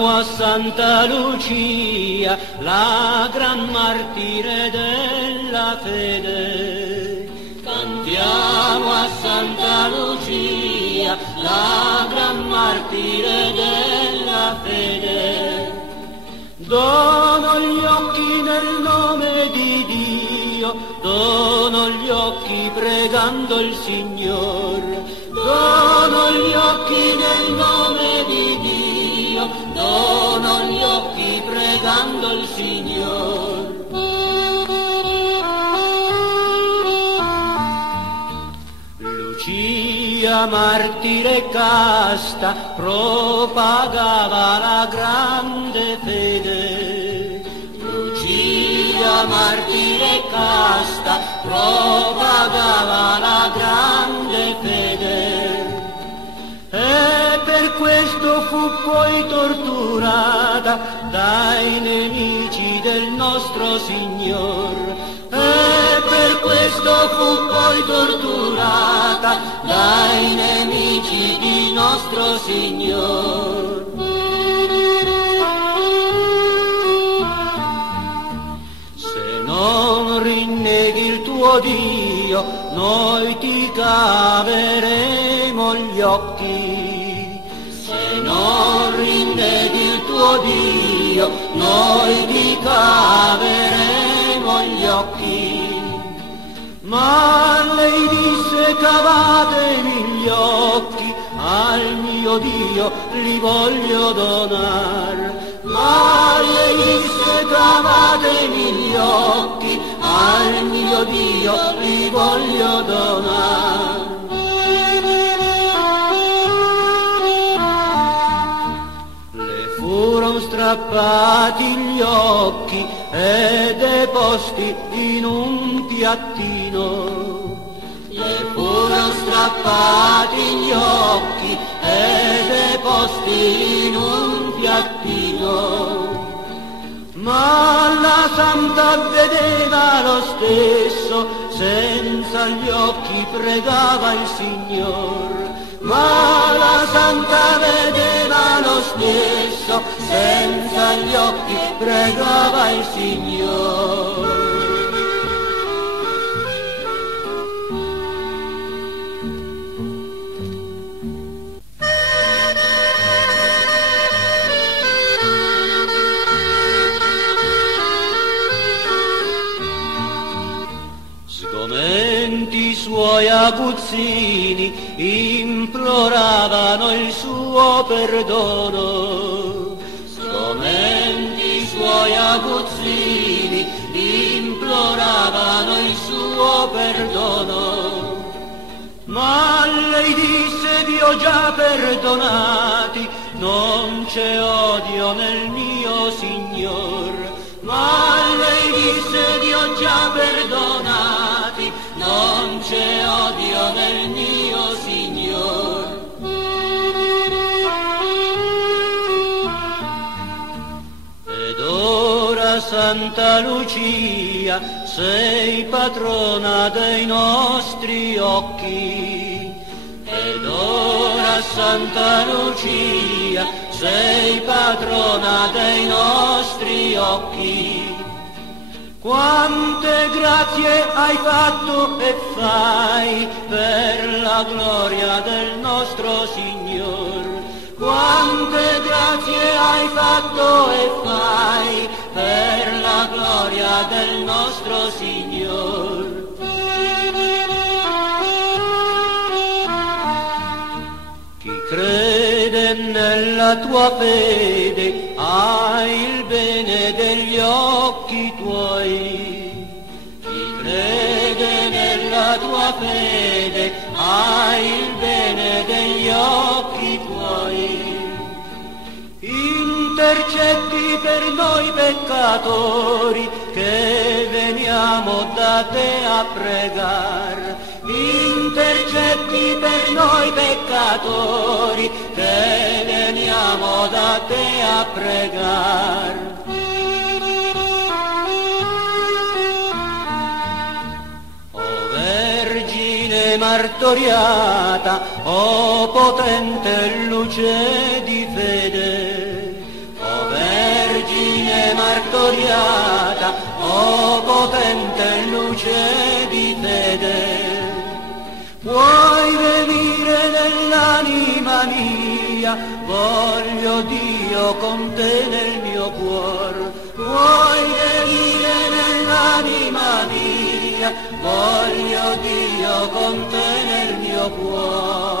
Cantiamo a Santa Lucia, la gran martire della fede. Cantiamo a Santa Lucia, la gran martire della fede. Dono gli occhi nel nome di Dio, dono gli occhi pregando il Signor. Dono gli occhi nel nome di Dio, dono gli occhi pregando il Signor. Lucia, martire casta, propagava la grande fede. Lucia, martire casta, propagava la grande fede. E per questo fu poi torturata dai nemici del nostro Signor. E per questo fu poi torturata dai nemici di nostro Signor. Se non rinneghi il tuo Dio, noi ti caveremo gli occhi. Se non rinneghi il tuo Dio, noi ti caveremo gli occhi. Ma lei disse: cavatemi gli occhi, al mio Dio li voglio donar. Ma lei disse: cavatemi gli occhi, al mio Dio li voglio donar. Le furono strappati gli occhi e deposti in un piattino. Le furono strappati gli occhi e deposti in un piattino. Ma la santa vedeva lo stesso, senza gli occhi pregava il Signor. Ma la santa vedeva lo stesso, senza gli occhi pregava il Signor. Sgomenti i suoi aguzzini imploravano il suo perdono. Sgomenti i suoi aguzzini imploravano il suo perdono. Ma lei disse: vi ho già perdonati, non c'è odio nel mio Signor. Ma lei disse: vi ho già perdonati, non c'è odio nel mio Signor. Ed ora, Santa Lucia, sei patrona dei nostri occhi. Ed ora, Santa Lucia, sei patrona dei nostri occhi. Quante grazie hai fatto e fai per la gloria del nostro Signor. Quante grazie hai fatto e fai per la gloria del nostro Signor. Chi crede nella tua fede ha il bene degli occhi tuoi. Chi crede nella tua fede ha il bene degli occhi tuoi. Intercetti per noi peccatori che veniamo da te a pregar. Intercetti per noi peccatori che veniamo da te a pregar. O Vergine martoriata, o potente luce di fede, o potente luce di fede. Puoi venire nell'anima mia, voglio Dio con te nel mio cuore. Puoi venire nell'anima mia, voglio Dio con te nel mio cuore.